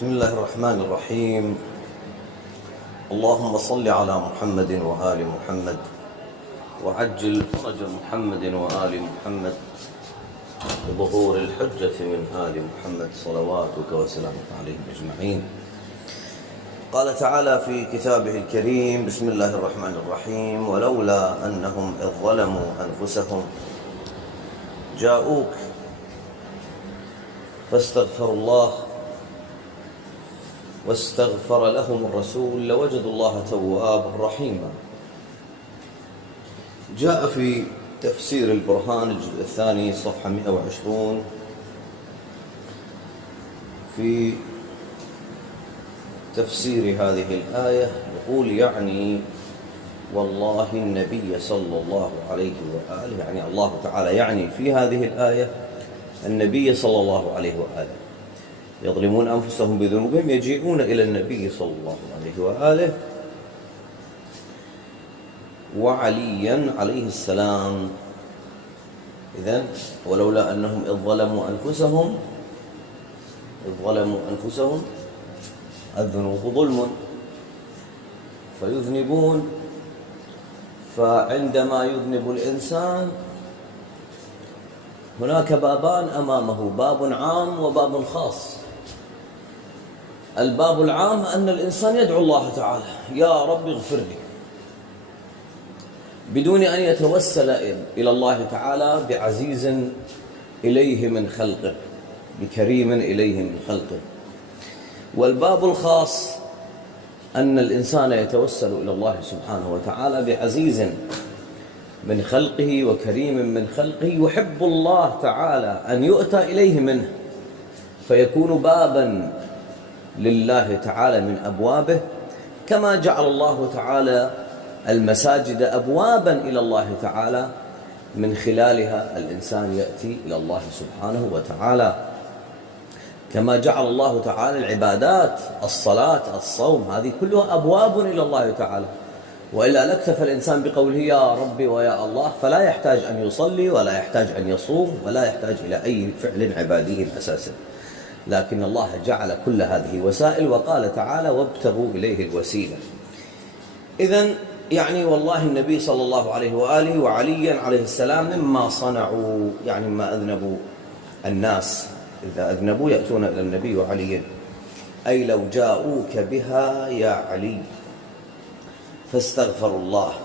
بسم الله الرحمن الرحيم. اللهم صل على محمد وآل محمد وعجل فرج محمد وآل محمد بظهور الحجة من آل محمد صلواتك وسلامك عليهم أجمعين. قال تعالى في كتابه الكريم: بسم الله الرحمن الرحيم. ولولا أنهم إذ ظلموا أنفسهم جاءوك فاستغفروا الله واستغفر لهم الرسول لوجدوا الله توابا رحيما. جاء في تفسير البرهان الجزء الثاني صفحة 120 في تفسير هذه الآية يقول: يعني والله النبي صلى الله عليه وآله، يعني الله تعالى يعني في هذه الآية النبي صلى الله عليه وآله. يظلمون أنفسهم بذنوبهم يجيئون إلى النبي صلى الله عليه وآله وعليا عليه السلام. إذن ولولا أنهم إذ ظلموا أنفسهم الذنوب ظلم فيذنبون، فعندما يذنب الإنسان هناك بابان أمامه، باب عام وباب خاص. الباب العام أن الإنسان يدعو الله تعالى: يا رب اغفر لي، بدون أن يتوسل إلى الله تعالى بعزيز إليه من خلقه، بكريم إليه من خلقه. والباب الخاص أن الإنسان يتوسل إلى الله سبحانه وتعالى بعزيز من خلقه وكريم من خلقه، يحب الله تعالى أن يؤتى إليه منه فيكون بابا لله تعالى من أبوابه، كما جعل الله تعالى المساجد أبوابا إلى الله تعالى من خلالها الإنسان يأتي إلى الله سبحانه وتعالى، كما جعل الله تعالى العبادات، الصلاة، الصوم، هذه كلها أبواب إلى الله تعالى. وإلا لاكتفى الإنسان بقوله يا ربي ويا الله، فلا يحتاج أن يصلي ولا يحتاج أن يصوم ولا يحتاج إلى أي فعل عبادي أساسا. لكن الله جعل كل هذه وسائل، وقال تعالى: وابتغوا إليه الوسيلة. إذن يعني والله النبي صلى الله عليه وآله وعليا عليه السلام مما صنعوا، يعني ما أذنبوا الناس، إذا أذنبوا يأتون إلى النبي وعليا، أي لو جاءوك بها يا علي فاستغفروا الله